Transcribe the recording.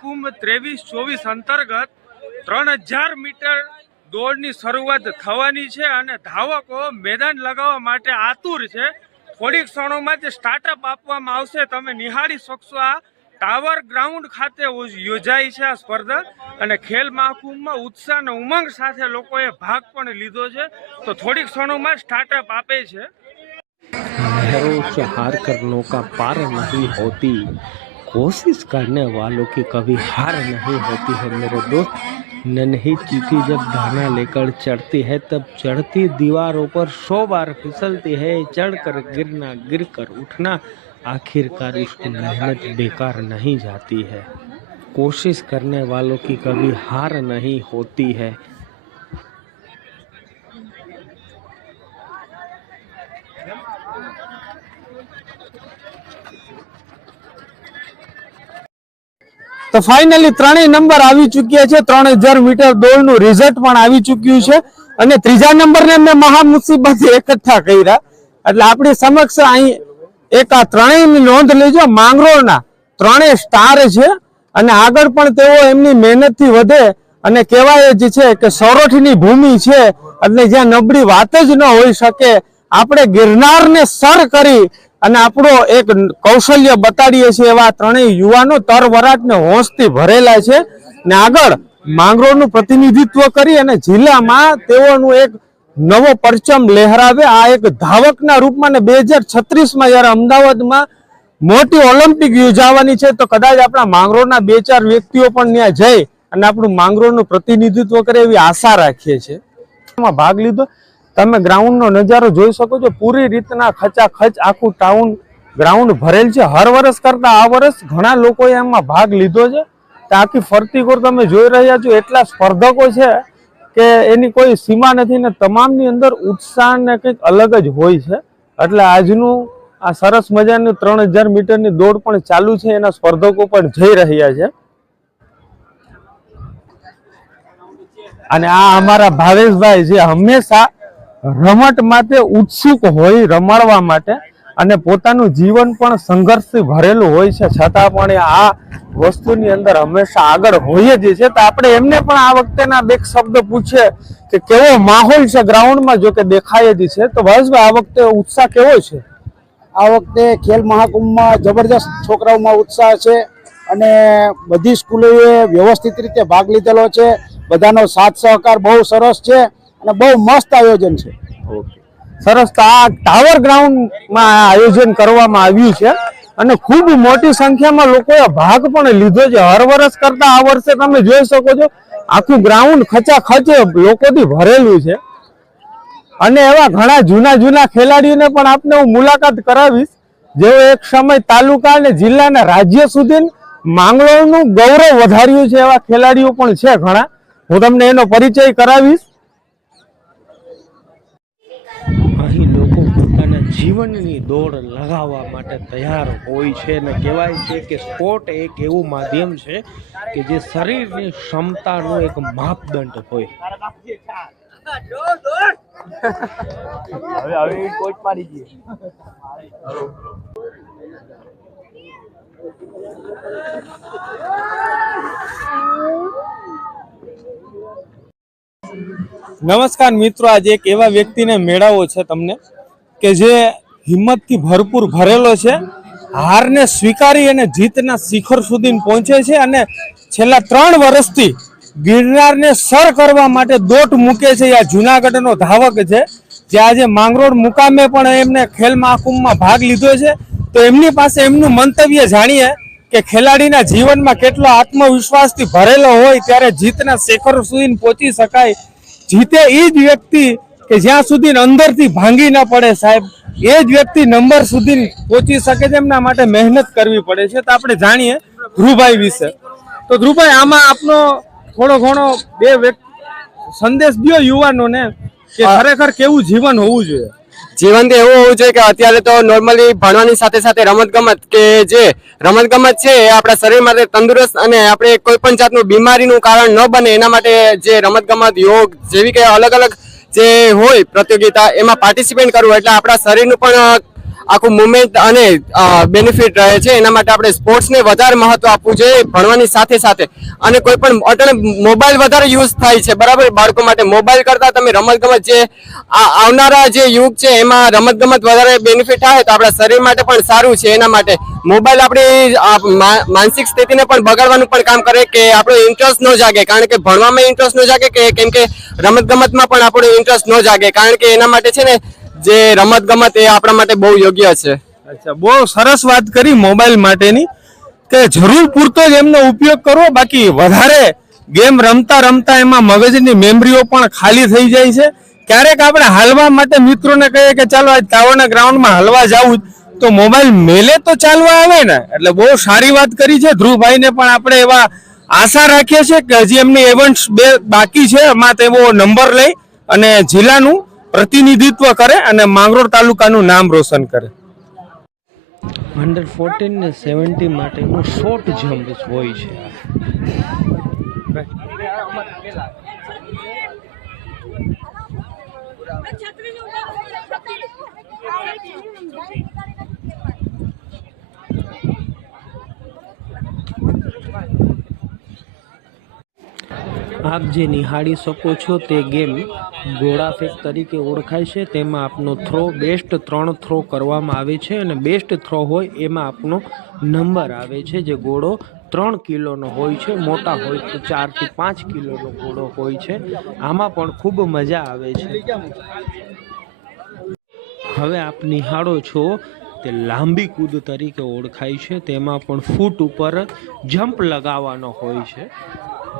મહાકુંભ 23-24 અંતર્ગત 3000 મીટર દોડની શરૂઆત થવાની છે અને ધાવકો મેદાન લગાવવા માટે આતુર છે। થોડીક ક્ષણોમાં જ સ્ટાર્ટઅપ આપવામાં આવશે। તમે નિહાળી શકશો આ ટાવર ગ્રાઉન્ડ ખાતે યોજાઈ છે આ સ્પર્ધા અને ખેલ મહાકુંભમાં ઉત્સાહ અને ઉમંગ સાથે લોકોએ ભાગ પણ લીધો છે। તો થોડીક ક્ષણોમાં સ્ટાર્ટઅપ આપે છે। लहरों से हार कर नौका पार नहीं होती, कोशिश करने वालों की कभी हार नहीं होती है मेरे दोस्त। नन्ही चींटी जब दाना लेकर चढ़ती है तब चढ़ती दीवारों पर 100 बार फिसलती है। चढ़कर गिरना, गिरकर उठना, आखिरकार उसकी मेहनत बेकार नहीं जाती है। कोशिश करने वालों की कभी हार नहीं होती है। तो फाइनली ત્રણેય નંબર આવી ચૂક્યા છે। 3000 મીટર દોડનું રિઝલ્ટ પણ આવી ચૂક્યું છે અને ત્રીજા નંબરને મેં મહા મુસીબત એકઠા કર્યા। એટલે આપણી સમક્ષ અહીં એક આ ત્રણેયની નોંધ લેજો। માંગરોળના ત્રણેય સ્ટાર છે અને આગળ પણ તેઓ એમની મહેનતથી વધે અને કહેવાય જ છે કે સૌરાષ્ટ્રની ભૂમિ છે એટલે જ્યાં નબળી વાત જ ન હોઈ શકે। આપણે ગિરનારને સર કરી અને આપણો એક કૌશલ્ય બતાડીએ છીએ એવા ત્રણેય યુવાનો તરવરાટ ને હોશથી ભરેલા છે ને આગળ માંગરોળનું પ્રતિનિધિત્વ કરી અને જિલ્લામાં તેઓનું એક નવો પરચમ લહેરાવે। આ એક ધાવકના રૂપમાં ને 2036માં જ્યારે અમદાવાદમાં મોટી ઓલિમ્પિક યોજાવાની છે તો કદાચ આપણા માંગરોળના 2-4 વ્યક્તિઓ પણ ત્યાં જઈ અને આપણું માંગરોળનું પ્રતિનિધિત્વ કરે એવી આશા રાખીએ છીએ। એમાં ભાગ લીધો તમે ગ્રાઉન્ડનો નજારો જોઈ શકો છો। પૂરી રીતના ખચાખચ આખું ટાઉન ગ્રાઉન્ડ ભરેલ છે। હર વર્ષ કરતા આ વર્ષ ઘણા લોકોએ એમાં ભાગ લીધો છે। તો આખી ફરતી કોર તમે જોઈ રહ્યા છો એટલા સ્પર્ધકો છે કે એની કોઈ સીમા નથી ને તમામની અંદર ઉત્સાહ ને કંઈક અલગ જ હોય છે। એટલે આજનું આ સરસ મજાની 3000 મીટરની દોડ પણ ચાલુ છે, એના સ્પર્ધકો પણ જઈ રહ્યા છે। અને આ અમારા ભાવેશભાઈ છે હંમેશા રમત માટે ઉત્સુક હોય, રમાડવા માટે અને પોતાનું જીવન પણ સંઘર્ષથી ભરેલું હોય છે છતાં પણ આ વસ્તુની અંદર હંમેશા આગળ હોય જ છે। તો આપણે એમને પણ આ વખતેના બે શબ્દ પૂછીએ કે કેવો માહોલ છે ગ્રાઉન્ડમાં, જો કે દેખાય જ છે। તો ભાવેશભાઈ આ વખતે ઉત્સાહ કેવો છે? આ વખતે ખેલ મહાકુંભમાં જબરદસ્ત છોકરાઓમાં ઉત્સાહ છે અને બધી સ્કૂલોએ વ્યવસ્થિત રીતે ભાગ લીધેલો છે। બધાનો સાથ સહકાર બહુ સરસ છે અને બહુ મસ્ત આયોજન છે। સરસ। તો આ ટાવર ગ્રાઉન્ડમાં આયોજન કરવામાં આવ્યું છે અને ખૂબ મોટી સંખ્યામાં લોકોએ ભાગ પણ લીધો છે। હર વર્ષ કરતા આ વર્ષે તમે જોઈ શકો છો આખું ગ્રાઉન્ડ ખચાખચ લોકોથી ભરેલું છે અને એવા ઘણા જૂના ખેલાડીઓને પણ આપને હું મુલાકાત કરાવીશ જેઓ એક સમય તાલુકા અને જિલ્લાના રાજ્ય સુધી માંગરોળનું ગૌરવ વધાર્યું છે। એવા ખેલાડીઓ પણ છે ઘણા, હું તમને એનો પરિચય કરાવીશ। અહીં લોકો પોતાના જીવનની દોડ લગાવવા માટે તૈયાર હોય છે અને કહેવાય છે કે સ્પોર્ટ એક એવું માધ્યમ છે કે જે શરીરની ક્ષમતાનું એક માપદંડ હોય। હવે કોચ મારી ગઈ। નમસ્કાર મિત્રો, આજે એક એવા વ્યક્તિને મેળાવો છે તમને કે જે હિંમતથી ભરપૂર ભરેલો છે, હારને સ્વીકારી અને જીતના શિખર સુધી પહોંચે છે અને છેલ્લા 3 વર્ષથી ગિરનારને સર કરવા માટે દોટ મૂકે છે। આ જુનાગઢનો ધાવક છે જે આજે માંગરોળ મુકામે પણ એમને ખેલ મહાકુંભમાં ભાગ લીધો છે। તો એમની પાસે એમનું મંતવ્ય જાણીએ કે ખેલાડીના જીવનમાં કેટલો આત્મવિશ્વાસથી ભરેલો હોય ત્યારે જીતના શિખર સુધી પહોંચી શકાય। જીતે એ જ વ્યક્તિ કે જ્યાં સુધી અંદરથી ભાંગી ન પડે સાહેબ, એ જ વ્યક્તિ નંબર સુધી પહોંચી શકે છે। એમના માટે મહેનત કરવી પડે છે। તો આપણે જાણીએ ધ્રુવભાઈ વિશે। તો ધ્રુવભાઈ, આમાં આપનો થોડો ઘણો સંદેશ દો યુવાનોને કે ખરેખર કેવું જીવન હોવું જોઈએ? જીવન તો એવું હોવું જોઈએ કે અત્યારે તો નોર્મલી ભણવાની સાથે સાથે રમતગમત કે જે રમતગમત છે એ આપણા શરીર માટે તંદુરસ્ત અને આપણે કોઈ પણ જાતનું બીમારીનું કારણ ન બને એના માટે જે રમતગમત, યોગ જેવી કે અલગ અલગ જે હોય પ્રતિયોગિતા એમાં પાર્ટિસિપેટ કરવું એટલે આપણા શરીરનું પણ આખું મુવમેન્ટ અને બેનિફિટ રહે છે. એના માટે આપણે સ્પોર્ટ્સને વધારે મહત્વ આપવું જોઈએ ભણવાની સાથે સાથે. અને કોઈ પણ અટાણે મોબાઈલ વધારે યુઝ થાય છે, બરાબર, બાળકો માટે. મોબાઈલ કરતા તમે રમતગમત જે આવનારા જે યુગ છે એમાં રમતગમત વધારે બેનિફિટ થાય તો આપણા શરીર માટે પણ સારું છે. એના માટે મોબાઈલ આપણી માનસિક સ્થિતિને પણ બગાડવાનું પણ કામ કરે કે આપણો ઇન્ટરેસ્ટ ન જાગે, કારણ કે ભણવામાં ઇન્ટરેસ્ટ ન જાગે કે કેમ કે રમતગમતમાં પણ આપણો ઇન્ટરેસ્ટ ન જાગે, કારણ કે એના માટે છે ને જે રમતગમત એ આપણા માટે બહુ યોગ્ય છે. અચ્છા, બહુ સરસ વાત કરી મોબાઈલ માટેની કે જરૂર પૂરતો જ એમનો ઉપયોગ કરવો, બાકી વધારે ગેમ રમતા રમતા એમાં મગજની મેમરીઓ પણ ખાલી થઈ જાય છે. ક્યારેક આપણે હાલવા માટે મિત્રોને કહીએ કે ચાલો આજ તાવરના ગ્રાઉન્ડમાં હાલવા જવું, તો મોબાઈલ મેલે તો ચાલવા આવે ને. એટલે બહુ સારી વાત કરી છે ધ્રુવભાઈને, પણ આપણે એવા આશા રાખીએ છીએ કે હજી એમની ઇવેન્ટ્સ 2 બાકી છે, એમાં તેઓ નંબર લઈ અને જિલ્લાનું પ્રતિનિધિત્વ કરે અને માંગરોળ તાલુકાનું નામ રોશન કરે. અંડર 14 ને 17 માટેનું શોર્ટ જમ્પ હોય છે. આપ જે નિહાળી શકો છો તે ગેમ ગોળા ફેંક તરીકે ઓળખાય છે. તેમાં આપનો થ્રો બેસ્ટ 3 થ્રો કરવામાં આવે છે અને બેસ્ટ થ્રો હોય એમાં આપનો નંબર આવે છે. જે ગોળો 3 કિલોનો હોય છે, મોટા હોય તો 4 થી 5 કિલોનો ગોળો હોય છે. આમાં પણ ખૂબ મજા આવે છે. હવે આપ નિહાળો છો તે લાંબી કૂદ તરીકે ઓળખાય છે. તેમાં પણ ફૂટ ઉપર જમ્પ લગાવવાનો હોય છે.